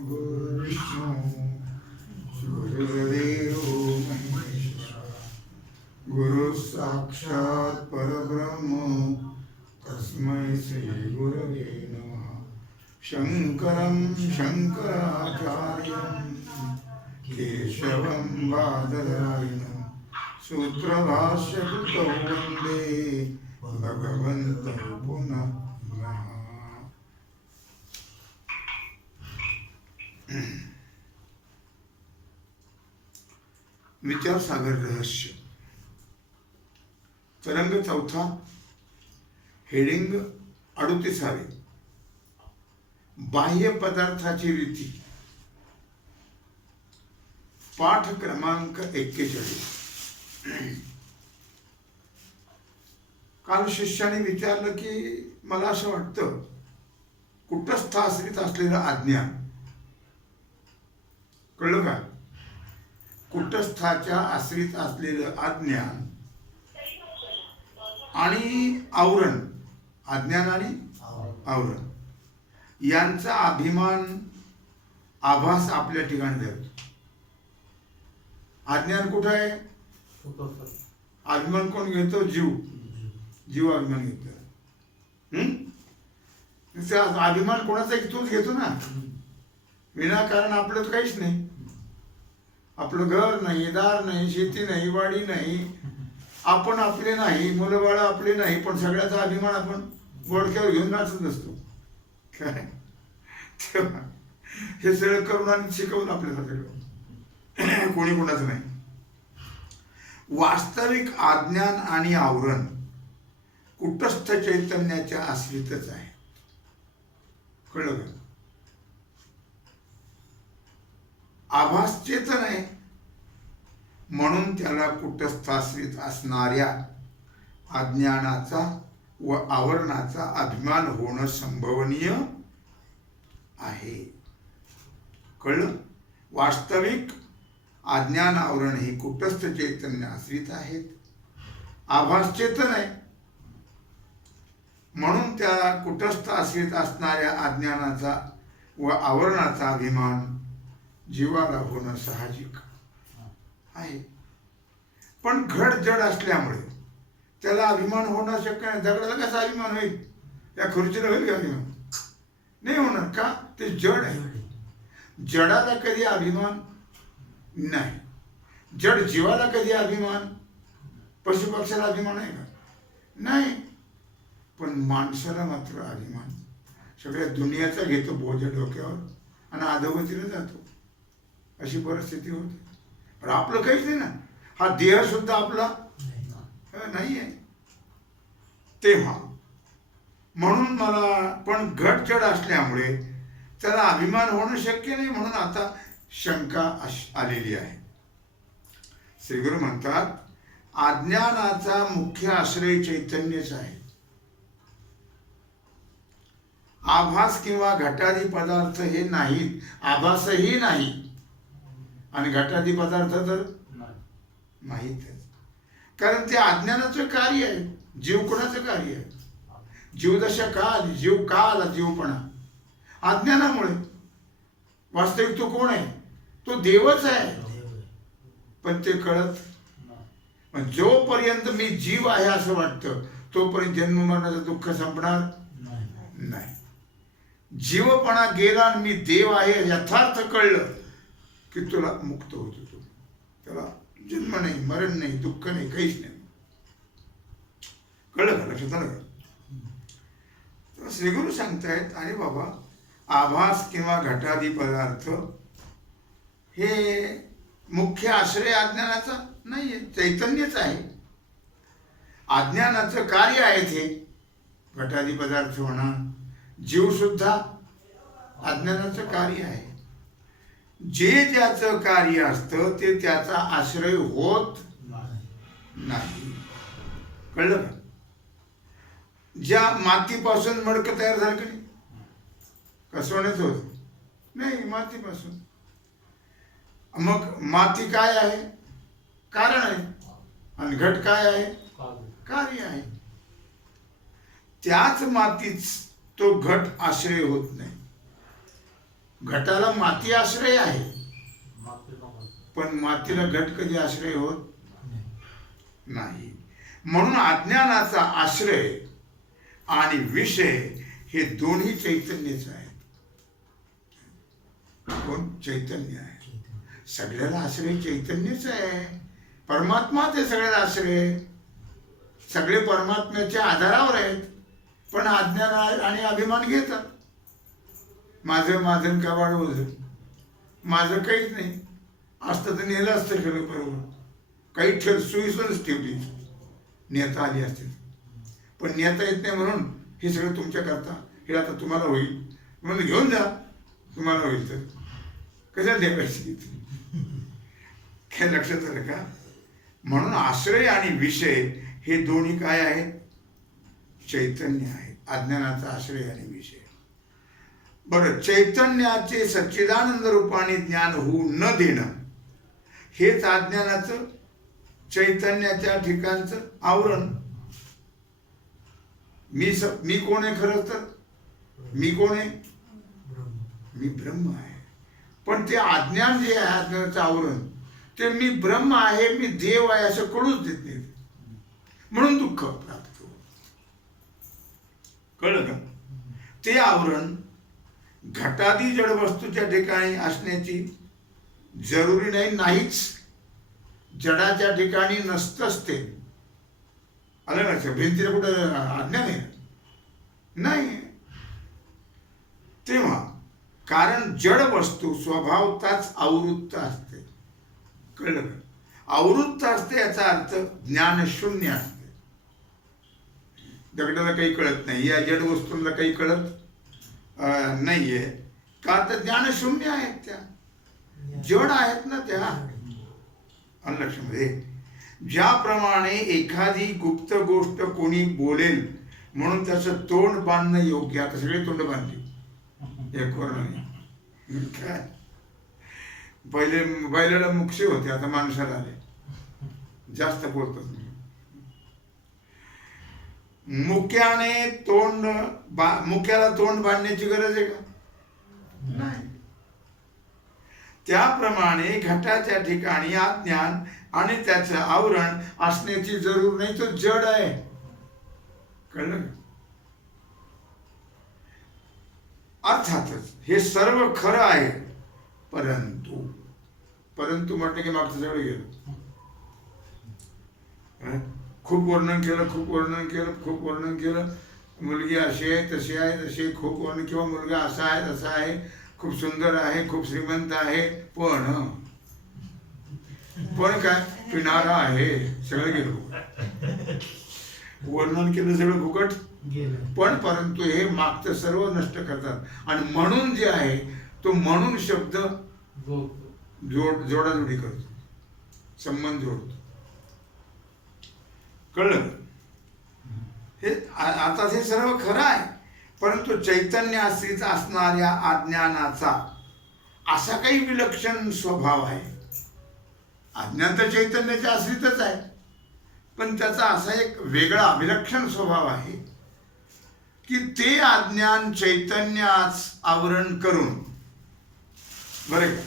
गुरुविष्णू गुरुदेव महेश्वरा गुरु साक्षात् परब्रह्म तस्मै श्री गुरवे नमः। शंकरं शंकराचार्यं केशवं बादरायणं सूत्रभाष्यकृतौ वन्दे भगवन्तौ पुनः पुनः। विचार सागर रहस्य तरंग चौथा हेडिंग 38 बाह्य पदार्थाची रीती पाठ क्रमांक 41। काल शिष्याने विचारलं की मला असं वाटतं कुटस्थ आश्रित असलेलं अज्ञान कळलं का? कुटस्थाच्या आश्रित असलेलं अज्ञान आणि आवरण, अज्ञान आणि आवरण यांचा अभिमान आभास आपल्या ठिकाणी धरतो। अज्ञान कुठं आहे? अभिमान कोण घेतो? जीव अभिमान घेतो। अभिमान कोणाचा तोच घेतो ना, विनाकारण आपलं तर काहीच नाही। आपलं घर नाही, दार नाही, शेती नाही, वाडी नाही, आपण आपले नाही, मुलं बाळ आपले नाही, पण सगळ्याचा अभिमान आपण बोडक्यावर घेऊन नाचत नसतो काय? तेव्हा हे सगळं करून आणि शिकवून आपल्याला सगळं कोणी कोणाचं नाही। वास्तविक अज्ञान आणि आवरण कुटस्थ चैतन्याच्या आश्रितच आहे। कळलं का? आभास चेतन आहे म्हणून त्याला कुटस्थाश्रित असणाऱ्या अज्ञानाचा व आवरणाचा अभिमान होणं संभवनीय आहे। कळलं? वास्तविक अज्ञान आवरण ही कुटस्थ चैतन्य आश्रित आहेत। आभास चेतन आहे म्हणून त्या कुटस्थ आश्रित असणाऱ्या अज्ञानाचा व आवरणाचा अभिमान जीवाला होणं साहजिक आहे। पण घट जड असल्यामुळे त्याला अभिमान होणं शक्य नाही। दगडाला कसा अभिमान होईल? या खुर्चीला होईल का अभिमान? नाही होणार का? ते जड आहे। जडाला कधी अभिमान नाही। जड जीवाला कधी अभिमान? पशुपक्षाला अभिमान आहे का? नाही। पण माणसाला मात्र अभिमान सगळ्या दुनियाचा घेतो बोजा डोक्यावर आणि अधोगतीला जातो, अशी परिस्थिती होते। पण आपलं काहीच नाही ना, हा देह सुद्धा आपला नाही आहे। तेव्हा म्हणून मला पण घट जड असल्यामुळे त्याला अभिमान होणं शक्य नाही, म्हणून आता शंका आलेली आहे। श्रीगुरु म्हणतात अज्ञानाचा मुख्य आश्रय चैतन्यच आहे। आभास किंवा घटादी पदार्थ हे नाहीत, आभासही नाही आणि घटादी पदार्थ तर माहीतच, कारण ते अज्ञानाचं कार्य आहे। जीव कोणाचं कार्य आहे? जीवदशा का आली? जीव का आला? जीवपणा अज्ञानामुळे। वास्तविक तो कोण आहे? तो देवच आहे, पण ते कळत। पण जोपर्यंत मी जीव आहे असं वाटतं तोपर्यंत जन्म मरणाचं दुःख संपणार नाही। जीवपणा गेला आणि मी देव आहे यथार्थ कळलं की तुला मुक्त होतो। तू त्याला जन्म नाही, मरण नाही, दुःख नाही, काहीच नाही। कळलं का? लक्षात आलं का? श्रीगुरु सांगतायत अरे बाबा, आभास किंवा घटादी पदार्थ हे मुख्य आश्रय अज्ञानाचा नाही आहे, चैतन्यच आहे। अज्ञानाचं कार्य आहे ते घटादी पदार्थ म्हणा, जीव सुद्धा अज्ञानाचं कार्य आहे। जे ज्याचं कार्य असतं ते त्याचा आश्रय होत नाही। कळलं का? ज्या मातीपासून मडकं तयार झालं की नाही, कसवणच होत नाही मातीपासून। मग माती काय आहे? कारण आहे, आणि घट काय आहे? कार्य आहे। त्याच मातीच तो घट आश्रय होत नाही। घटाला माती आश्रय आहे, पण मातीला घट कधी आश्रय होत नाही. म्हणून अज्ञानाचा आश्रय आणि विषय हे दोन्ही चैतन्यच आहेत. कोण? चैतन्य आहे. सगळ्याला आश्रय चैतन्यच आहे. परमात्मा ते सगळ्याला आश्रय. सगळे परमात्म्याच्या आधारावर आहेत, पण अज्ञान आणि अभिमान घेतात. माझं माझं का वाढवलं, माझं काहीच नाही. असतं तर नेलं असतं खरं बरोबर. काही सुईसच ठेवली, नेता आली असते. पण नेता येत नाही म्हणून हे सगळं तुमच्या करता. हे आता तुम्हाला होईल म्हणून घेऊन जा, तुम्हाला होईल तर कशाला द्यायची. काय लक्षात आलं का? म्हणून आश्रय आणि विषय हे दोन्ही काय आहेत? चैतन्य आहेत. अज्ञानाचा आश्रय आणि विषय. बरं, चैतन्याचे सच्चिदानंद रूपाने ज्ञान होऊ न देणं हेच अज्ञानाचं, चैतन्याच्या ठिकाणचं आवरण. मी कोण आहे? खरं तर मी कोण आहे? मी ब्रह्म आहे. पण ते अज्ञान जे आहे, अज्ञानाचं आवरण, ते मी ब्रह्म आहे, मी देव आहे असं कळूच देत नाही. म्हणून दुःख प्राप्त होतं. कळलं का? ते आवरण घटादी जड वस्तूच्या ठिकाणी असण्याची जरुरी नाही, नाहीच. जडाच्या ठिकाणी नसतंच ते. आलं ना? भिंतीला कुठं अज्ञान आहे? नाही. तेव्हा कारण जड वस्तू स्वभावताच आवृत्त असते. कळलं का? आवृत्त असते याचा अर्थ ज्ञान शून्य असते. दगडाला काही कळत नाही, या जड वस्तूंना काही कळत नाहीये. का तर ज्ञान शून्य आहेत, त्या जड आहेत ना त्या. लक्षामध्ये, ज्याप्रमाणे एखादी गुप्त गोष्ट कोणी बोलेल म्हणून त्याचं तोंड बांधणं योग्य. आता सगळे तोंड बांधली एकवर नाही. काय पहिले बैलाला मुक्षे होते, आता माणसाला आले. जास्त बोलतात. मुक्याने तोंड मुक्याला तोंड बांधण्याची गरज आहे का? नाही. त्याप्रमाणे घटाच्या ठिकाणी अज्ञान आणि त्याचं आवरण असण्याची जरूर नाही, तो जड आहे. कळलं? अर्थातच हे सर्व खरं आहे, परंतु म्हटलं की मागचं सगळं गेलं. खूप वर्णन केलं. मुलगी अशी आहे, तशी आहे, तशी खूप वर्णन, किंवा मुलगा असा आहे, तसा आहे, खूप सुंदर आहे, खूप श्रीमंत आहे, पण काय पिणारा आहे, सगळं गेलं. वर्णन केलं सगळं फुकट पण, परंतु हे मागचं सर्व नष्ट करतात. आणि म्हणून जे आहे तो म्हणून शब्द जोडाजोडी करतो, संबंध जोडतो. कळलं? हे आता हे सर्व खरं आहे, परंतु चैतन्य आश्रित असणाऱ्या अज्ञानाचा असा काही विलक्षण स्वभाव आहे. अज्ञान तर चैतन्याच्या आश्रितच आहे, पण त्याचा असा एक वेगळा विलक्षण स्वभाव आहे की ते अज्ञान चैतन्याच आवरण करून, बरे का,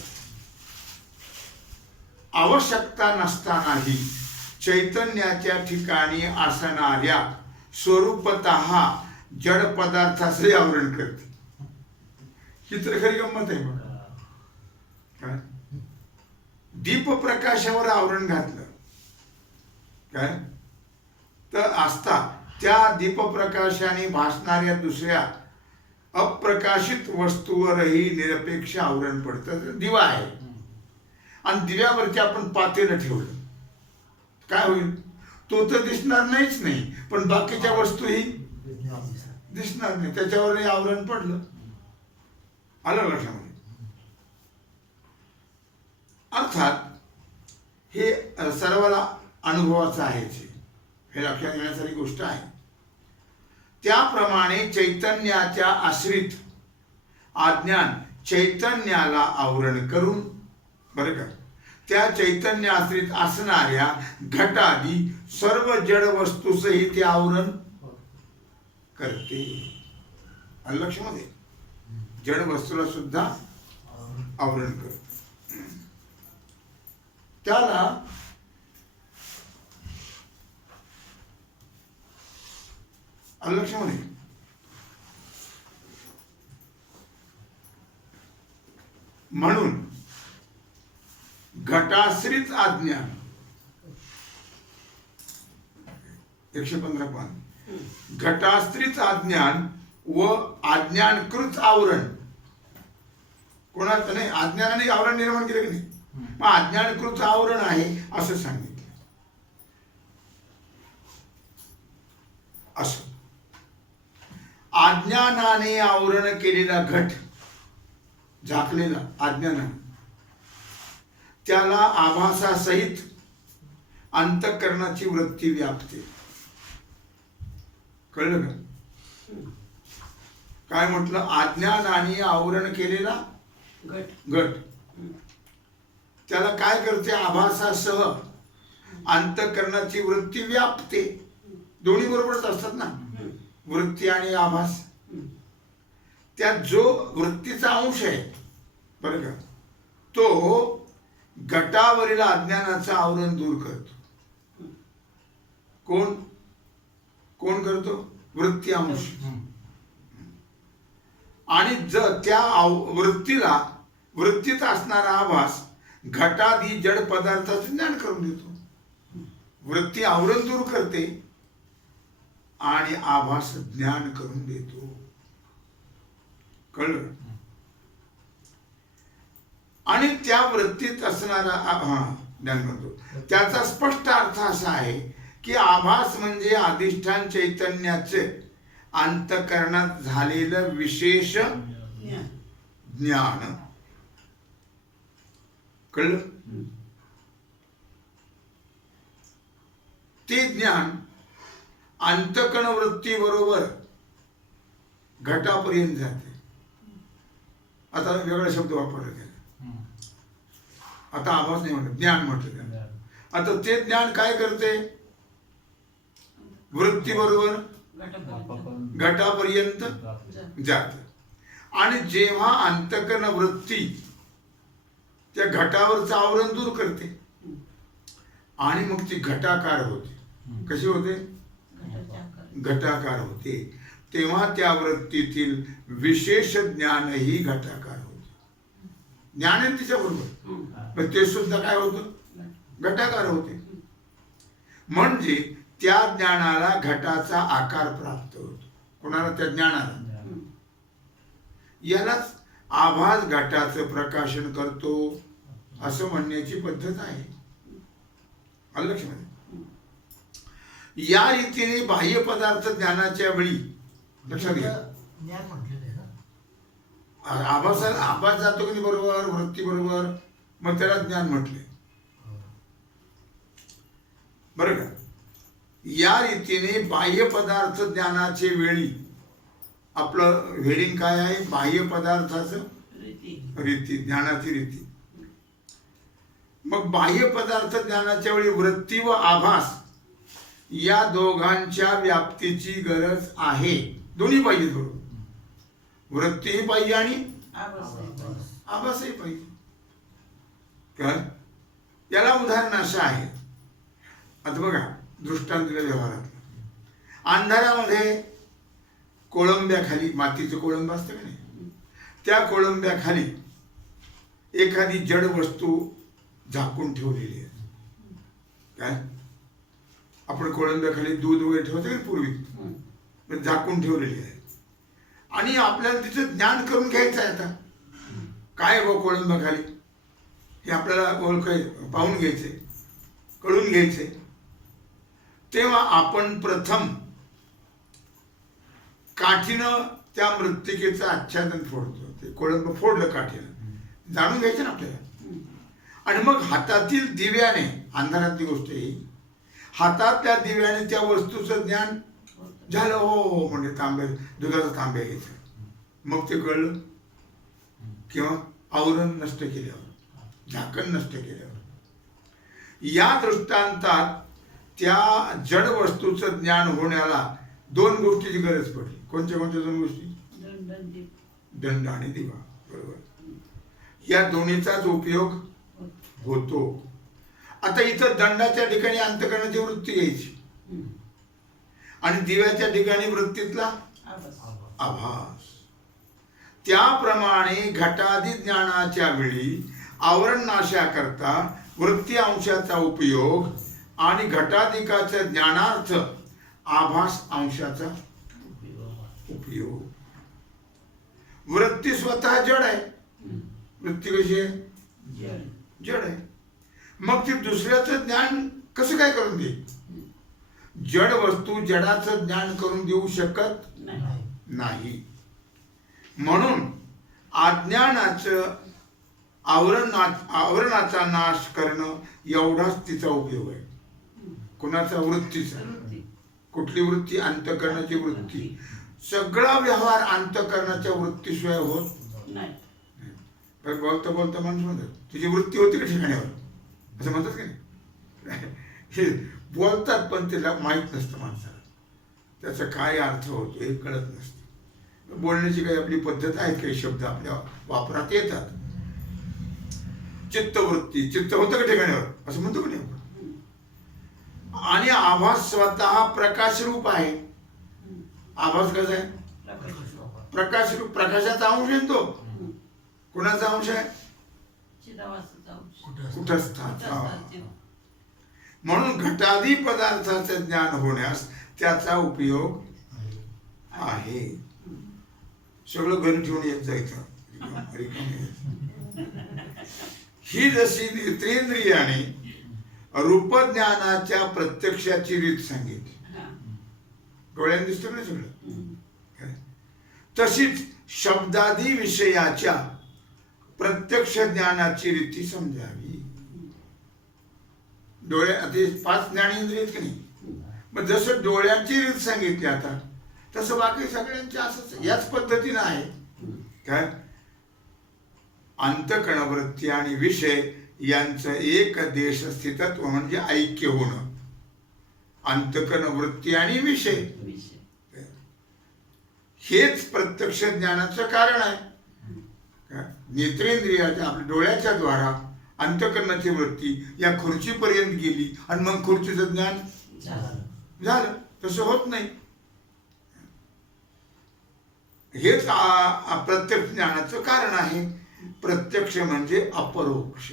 आवश्यकता नसतानाही चैतन्याच्या ठिकाणी असणाऱ्या स्वरूपतः जड पदार्थाचे आवरण करते. ही तर खरी गंमत आहे. बघा, दीप प्रकाशावर आवरण घातलं काय तर असता त्या दीपप्रकाशाने भासणाऱ्या दुसऱ्या अप्रकाशित वस्तूवरही निरपेक्ष आवरण पडतं. दिवा आहे आणि दिव्यावरती आपण पातेलं ठेवलं, काय होईल? तो तर दिसणार नाहीच नाही, पण बाकीच्या वस्तूही दिसणार नाही, त्याच्यावरही आवरण पडलं. आलं लक्षामध्ये? अर्थात हे सर्वाला अनुभवाचं आहे, हे लक्षात घेण्यासारखी गोष्ट आहे. त्याप्रमाणे चैतन्याच्या आश्रित अज्ञान चैतन्याला आवरण करून, बरं का, त्या चैतन्य आश्रित असणाऱ्या घटादी सर्व जड वस्तूसही ते आवरण करते. लक्षामध्ये, जड वस्तूला सुद्धा आवरण करत. त्याला लक्षामध्ये म्हणून घटाश्रित अज्ञान 115 पान घटाश्रित अज्ञान व अज्ञानकृत आवरण. कोणाचं नाही, अज्ञानाने आवरण निर्माण केलं की नाही, मग अज्ञानकृत आवरण आहे असं सांगितलं. असं अज्ञानाने आवरण केलेला घट, झाकलेला अज्ञानाने, त्याला आभासासहित अंतःकरणाची वृत्ती व्यापते. कळलं का? काय म्हटलं? अज्ञानाने आवरण केलेला घट त्याला काय करते? आभासासह अंतःकरणाची वृत्ती व्यापते. दोन्ही बरोबरच असतात ना, वृत्ती आणि आभास. त्यात जो वृत्तीचा अंश आहे बरं का, तो घटावरील अज्ञानाचं आवरण दूर करतो. कोण कोण करतो? वृत्ती अंश. आणि जर त्या वृत्तीत असणारा आभास घटादी जड पदार्थाचं ज्ञान करून देतो. वृत्ती आवरण दूर करते आणि आभास ज्ञान करून देतो. कळलं? आणि त्या वृत्तीत असणारा ज्ञान करतो. त्याचा स्पष्ट अर्थ असा आहे की आभास म्हणजे अधिष्ठान चैतन्याचे अंतःकरणात झालेलं विशेष ज्ञान. कळलं? ते ज्ञान अंतःकरण वृत्ती बरोबर घटापर्यंत जाते. आता वेगळा शब्द वापरला त्याला, आता आभास नाही म्हणत, ज्ञान म्हटलं त्याला. आता ते ज्ञान काय करते? वृत्ती बरोबर घटापर्यंत जाते. आणि जेव्हा अंतःकरण वृत्ती त्या घटावरचं आवरण दूर करते आणि मग ती घटाकार होते. कशी होते? घटाकार होते. तेव्हा त्या वृत्तीतील विशेष ज्ञानही घटाकार होते. ज्ञान आहे तिच्या बरोबर, पण ते सुद्धा काय होतं? घटाकार होते. म्हणजे त्या ज्ञानाला घटाचा आकार प्राप्त होतो. कोणाला? त्या ज्ञानाला. यालाच आभास घटाचं प्रकाशन करतो असं म्हणण्याची पद्धत आहे. लक्षामध्ये या रीतीने बाह्य पदार्थ ज्ञानाच्या वेळी लक्षात घ्या, आभास जातो की बरोबर वृत्ती बरोबर, मग त्याला ज्ञान म्हटले. बरं का? या रीतीने बाह्य पदार्थ ज्ञानाचे वेळी, आपलं हेडिंग काय आहे? बाह्य पदार्थाचं रीती, ज्ञानाची रीती. मग बाह्य पदार्थ ज्ञानाच्या वेळी वृत्ती व आभास या दोघांच्या व्याप्तीची गरज आहे. दोन्ही पाहिजे. बरोबर, वृत्तीही पाहिजे आणि आभासही पाहिजे. काय? याला उदाहरण असं आहे. आता बघा, दृष्टांत व्यवहारात अंधारामध्ये कोळंब्याखाली, मातीचं कोळंब असतं का नाही, त्या कोळंब्याखाली एखादी जड वस्तू झाकून ठेवलेली आहे. काय? आपण कोळंब्याखाली दूध वगैरे ठेवतो की पूर्वी, झाकून ठेवलेली आहे. आणि आपल्याला तिचं ज्ञान करून घ्यायचं आहे. आता काय व कोळंब्याखाली हे आपल्याला पाहून घ्यायचंय, कळून घ्यायचंय. तेव्हा आपण प्रथम काठीनं त्या मृत्तिकेचं आच्छादन फोडतो. ते कोळंब फोडलं काठीनं, जाणून घ्यायचं ना आपल्याला. आणि मग हातातील दिव्याने, अंधारातली गोष्ट ही, हातातल्या दिव्याने त्या वस्तूचं ज्ञान झालं. हो म्हणजे तांब्या, दुधाचा तांब्या घ्यायचा. मग ते कळलं. किंवा आवरण नष्ट केल्यावर, झाकण नष्ट केल्यावर. या दृष्टांतात त्या जड वस्तूचं ज्ञान होण्याला दोन गोष्टीची गरज पडली. कोणत्या कोणत्या दोन गोष्टी? दंड आणि दिवा. बरोबर. या दोन्हीचाच उपयोग होतो. आता इथं दंडाच्या ठिकाणी अंतःकरणाची वृत्ती यायची आणि दिव्याच्या ठिकाणी वृत्तीतला आभास. त्याप्रमाणे घटादी ज्ञानाच्या वेळी आवरण नाशाकरता वृत्ती अंशाचा उपयोग आणि घटाधिकाच्या ज्ञानार्थ आभास अंशाचा उपयोग. वृत्ती स्वतः जड आहे. वृत्ती कशी आहे? जड आहे. मग ती दुसऱ्याचं ज्ञान कसं काय करून देईल? जड वस्तू जडाचं ज्ञान करून देऊ शकत नाही. म्हणून अज्ञानाचं आवरणाचा नाश करणं एवढाच तिचा उपयोग आहे. कुणाचा? वृत्तीचा. कुठली वृत्ती? अंतःकरणाची वृत्ती. सगळा व्यवहार अंतःकरणाच्या वृत्तीशिवाय होत नाही. बोलता बोलता माणूस म्हणतात तुझी वृत्ती होती का ठिकाण्यावर, असं म्हणतात की नाही? हे बोलतात पण त्याला माहीत नसतं माणसाला त्याचा काय अर्थ होतो हे कळत नसतं. बोलण्याची काही आपली पद्धत आहे, काही शब्द आपल्या वापरात येतात. चित्तवृत्ती, चित्त होतं का ठिकाण्यावर, असं म्हणतो की नाही आपण? आणि आभास स्वतः प्रकाश रूप आहे. आभास कसा आहे? प्रकाश रूप. प्रकाशाचा अंश आहे तो. कुणाचा अंश आहे? कुटस्थाचा. म्हणून घटादी पदार्थाचे ज्ञान होण्यास त्याचा उपयोग आहे. सगळं घरी ठेवून येत जायचं. ही जशी नेत्रेंद्रियाने रूपज्ञानाच्या प्रत्यक्षाची रीत सांगितली. डोळ्याने दिसतं ना सगळं, तशीच शब्दादी विषयाच्या प्रत्यक्ष ज्ञानाची रीती समजावी. डोळ्या आता 5 ज्ञानेंद्रिय आहेत की नाही, मग जसं डोळ्यांची रीत सांगितली आता तसं बाकी सगळ्यांचे असंच याच पद्धतीनं आहे. काय? अंतःकरण वृत्ती आणि विषय यांचं एक देश स्थितत्व म्हणजे ऐक्य होणं. अंतःकरण वृत्ती आणि विषय हेच प्रत्यक्ष ज्ञानाचं कारण आहे. नेत्रेंद्रियाच्या आपल्या डोळ्याच्या द्वारा अंतःकरणाची वृत्ती या खुर्चीपर्यंत गेली आणि मग खुर्चीचं ज्ञान झालं. तसं होत नाही. हेच प्रत्यक्ष ज्ञानाचं कारण आहे. प्रत्यक्ष म्हणजे अपरोक्ष.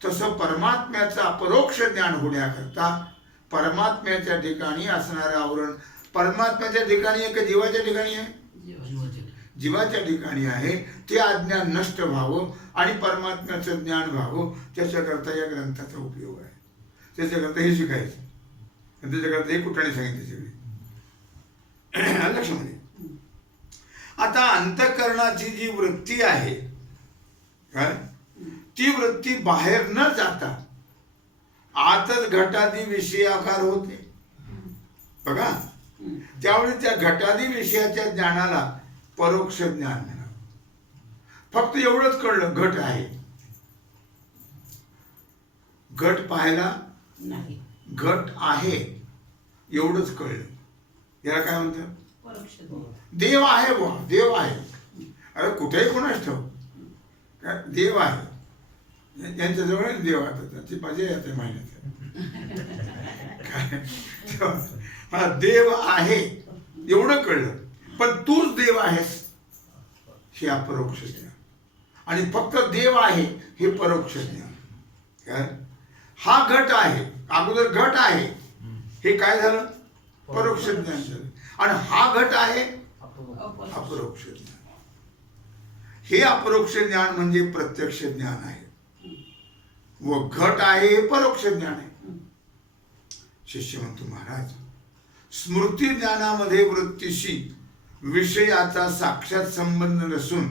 तसं परमात्म्याचं अपरोक्ष ज्ञान होण्याकरता परमात्म्याच्या ठिकाणी असणारं आवरण परमात्म्याच्या ठिकाणी आहे का जीवाच्या ठिकाणी आहे? जीवाच्या ठिकाणी आहे. ते अज्ञान नष्ट व्हावं आणि परमात्म्याचं ज्ञान व्हावं त्याच्याकरता या ग्रंथाचा उपयोग आहे. त्याच्याकरता हे शिकायचं. त्याच्याकरता हे कुठे सांगितले सगळे लक्षामध्ये. आता अंतःकरणाची जी वृत्ती आहे काय, ती वृत्ती बाहेर न जाता आतच घटादी विषयाकार होते. बघा, त्यावेळी त्या घटादी विषयाच्या ज्ञानाला परोक्ष ज्ञान म्हणा. फक्त एवढंच कळलं घट आहे. घट पाहायला नाही, घट आहे एवढंच कळलं. याला काय म्हणतात? देव आहे. बुवा देव आहे. अरे कुठेही कोणाच ठेव देव आहे. यांच्याजवळ देव आता ती मजा येते महिन्यात. हा देव आहे एवढं कळलं. पण तूच देव आहेस हे अपरोक्ष ज्ञान. आणि फक्त देव आहे हे परोक्ष ज्ञान. काय? हा घट आहे, अगोदर घट आहे हे काय झालं? परोक्ष ज्ञान झालं. आणि हा घट आहे अपरोक्ष ज्ञान. हे अपरोक्ष ज्ञान म्हणजे प्रत्यक्ष ज्ञान आहे व घट आहे हे परोक्ष ज्ञान आहे. शिष्य म्हणतो, महाराज स्मृती ज्ञानामध्ये वृत्तीशी विषयाचा साक्षात संबंध नसून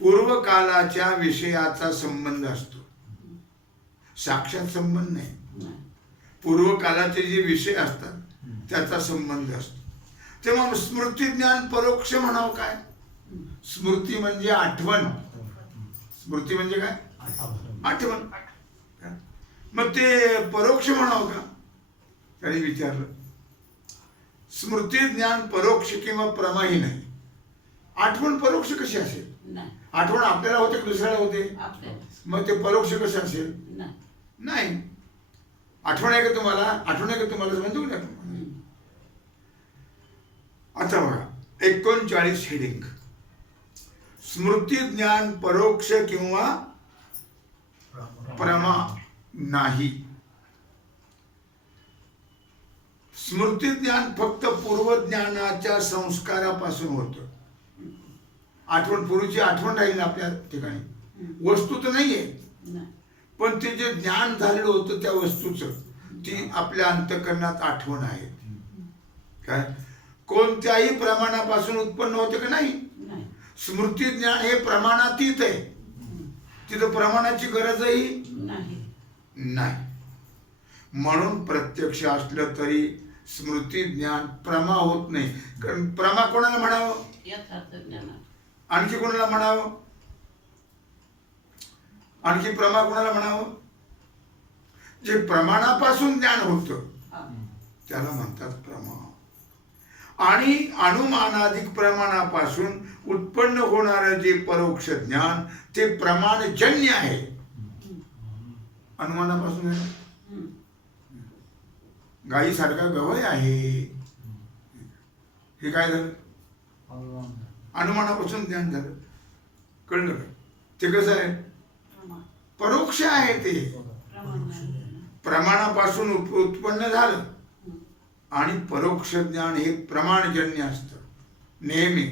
पूर्वकालाच्या विषयाचा संबंध असतो. साक्षात संबंध नाही, पूर्वकालाचे जे विषय असतात त्याचा संबंध असतो. तेव्हा स्मृती ज्ञान परोक्ष म्हणावं काय? स्मृती म्हणजे आठवण. स्मृती म्हणजे काय? आठवण. मग ते परोक्ष म्हणावं का? त्याने विचारलं. स्मृती ज्ञान परोक्ष किंवा प्रमाही नाही. आठवण परोक्ष कशी असेल? आठवण आपल्याला होते की दुसऱ्याला होते? मग ते परोक्ष कसं असेल? नाही. आठवण आहे का तुम्हाला? आठवण आहे का तुम्हाला? म्हणतो की नाही? आता बघा 39 हेडिंग, स्मृती ज्ञान परोक्ष किंवा प्रमा नाही. स्मृती ज्ञान फक्त पूर्वज्ञानाच्या संस्कारापासून होतं. आठवण, पूर्वीची आठवण राहील आपल्या ठिकाणी, वस्तू तर नाहीये, पण ते जे ज्ञान झालेलं होतं त्या वस्तूचं, ती आपल्या अंतःकरणात आठवण आहे. काय कोणत्याही प्रमाणापासून उत्पन्न होते का? नाही. स्मृती ज्ञान हे प्रमाणातीत आहे, तिथं प्रमाणाची गरजही नाही. म्हणून प्रत्यक्ष असलं तरी स्मृती ज्ञान प्रमा होत नाही. कारण प्रमा कोणाला म्हणावं? आणखी कोणाला म्हणावं? आणखी प्रमा कोणाला म्हणावं? जे प्रमाणापासून ज्ञान होतं त्याला म्हणतात प्रमा. आणि अनुमानाधिक प्रमाणापासून उत्पन्न होणारं जे परोक्ष ज्ञान ते प्रमाणजन्य आहे. अनुमानापासून आहे. गायीसारखा गवय आहे, हे काय झालं? अनुमानापासून ज्ञान झालं. कळलं का? ते कसं आहे? परोक्ष आहे. ते प्रमाणापासून उत्पन्न झालं. आणि परोक्ष ज्ञान हे प्रमाणजन्य असतं नेहमी.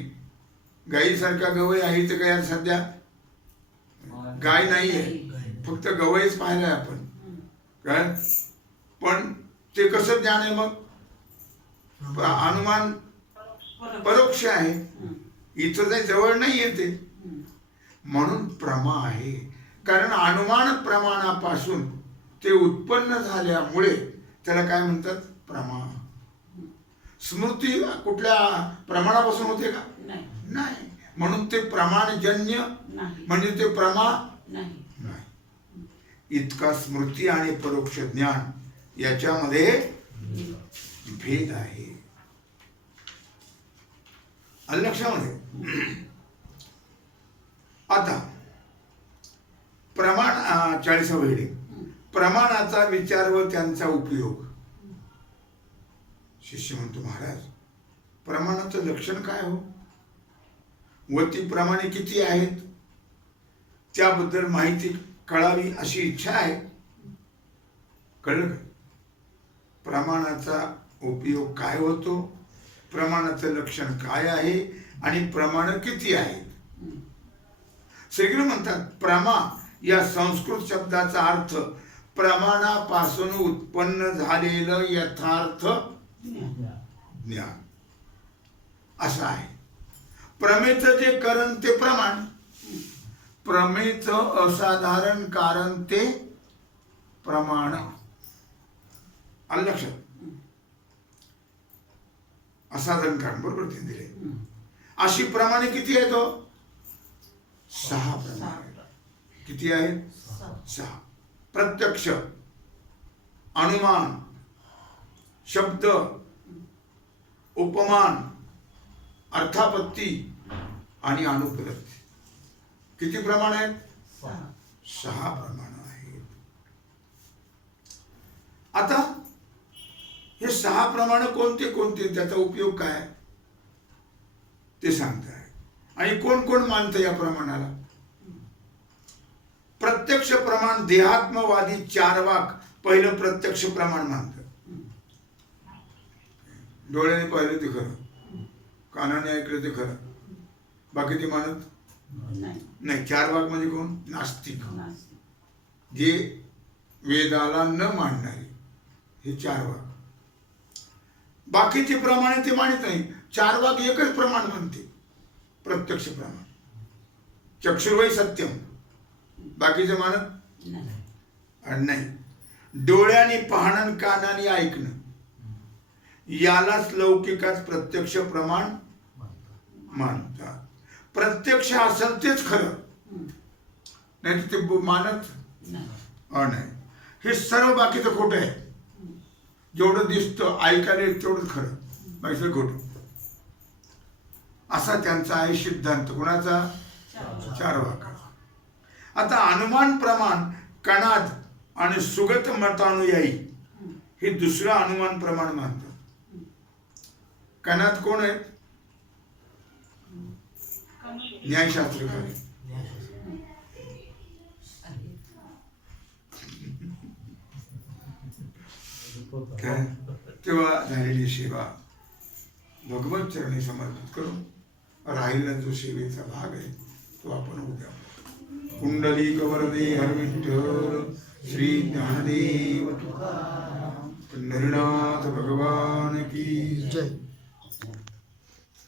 गायीसारखा गवय आहे तर काय सध्या गाय नाहीये, फक्त गवयच पाहिलंय आपण. काय पण ते कसं ज्ञान आहे? मग अनुमान परोक्ष आहे, इथं काही जवळ नाही येते, म्हणून प्रमा आहे. कारण अनुमान प्रमाणापासून ते उत्पन्न झाल्यामुळे त्याला काय म्हणतात? प्रमा. स्मृती कुठल्या प्रमाणापासून होते का? नाही. म्हणून ते प्रमाणजन्य म्हणजे ते प्रमा नाही. इतका स्मृती आणि परोक्ष ज्ञान याच्यामध्ये भेद आहे. लक्षामध्ये आता प्रमाण 40वा हेडिंग, प्रमाणाचा विचार व त्यांचा उपयोग. शिष्य म्हणतो, महाराज प्रमाणाचं लक्षण काय हो? व ती प्रमाणे किती आहेत त्याबद्दल माहिती कळावी अशी इच्छा आहे. कळलं का? प्रमाणाचा उपयोग काय होतो, प्रमाणाचं लक्षण काय आहे आणि प्रमाण किती आहेत. श्रीकृष्ण म्हणतात प्रमा या संस्कृत शब्दाचा अर्थ प्रमाणापासून उत्पन्न झालेलं यथार्थ ज्ञान असं आहे. प्रमेचं जे कारण ते प्रमाण, प्रमेचं असाधारण कारण ते प्रमाण. आलं लक्षात? असाधारण कारण बरोबर ते दिले. अशी प्रमाणे किती आहेत? 6 प्रमाणे. किती आहेत? 6. प्रत्यक्ष, अनुमान, शब्द, उपमान, अर्थापत्ती आणि अनुपलब्धी. किती प्रमाण आहेत? 6 प्रमाण आहेत. आता हे 6 प्रमाण कोणते कोणते, त्याचा उपयोग काय ते सांगताय. आणि कोण कोण मानतं या प्रमाणाला? प्रत्यक्ष प्रमाण देहात्मवादी चार्वाक पहिलं प्रत्यक्ष प्रमाण मानतं. डोळ्याने पाहिलं ते खरं, कानाने ऐकलं ते खरं, बाकी ते मानत नाही. चार्वाक म्हणजे कोण? नास्तिक, जे वेदाला न मानणारे, हे चार्वाक. बाकीचे प्रमाणे ते मानित नाही. चार्वाक एकच प्रमाण म्हणते, प्रत्यक्ष प्रमाण. चक्षुर्वै सत्यम, बाकीचे मानत नाही. डोळ्याने पाहणं, कानाने ऐकणं, यालाच लौकिकात प्रत्यक्ष प्रमाण मानतात. प्रत्यक्ष असेल तेच खरं, नाही ते मानत नाही. हे सर्व बाकीचं खोटं आहे. जेवढं दिसतं, ऐकायला तेवढंच खरं, बाकीचं खोटं. असा त्यांचा आहे सिद्धांत. कोणाचा? 4 वाकाचा. आता अनुमान प्रमाण कणाद आणि सुगत मतानुयायी हे दुसरं अनुमान प्रमाण मानतात. कणाद कोण आहेत? न्यायशास्त्रकारी. काय तेव्हा झालेली सेवा भगवत चरणी समर्पित करून राहिलेला जो सेवेचा भाग आहे तो आपण उद्या. कुंडलिक वरदे हर विठ्ठल श्री ज्ञानदेव तुकाराम पंढरीनाथ भगवान की जय.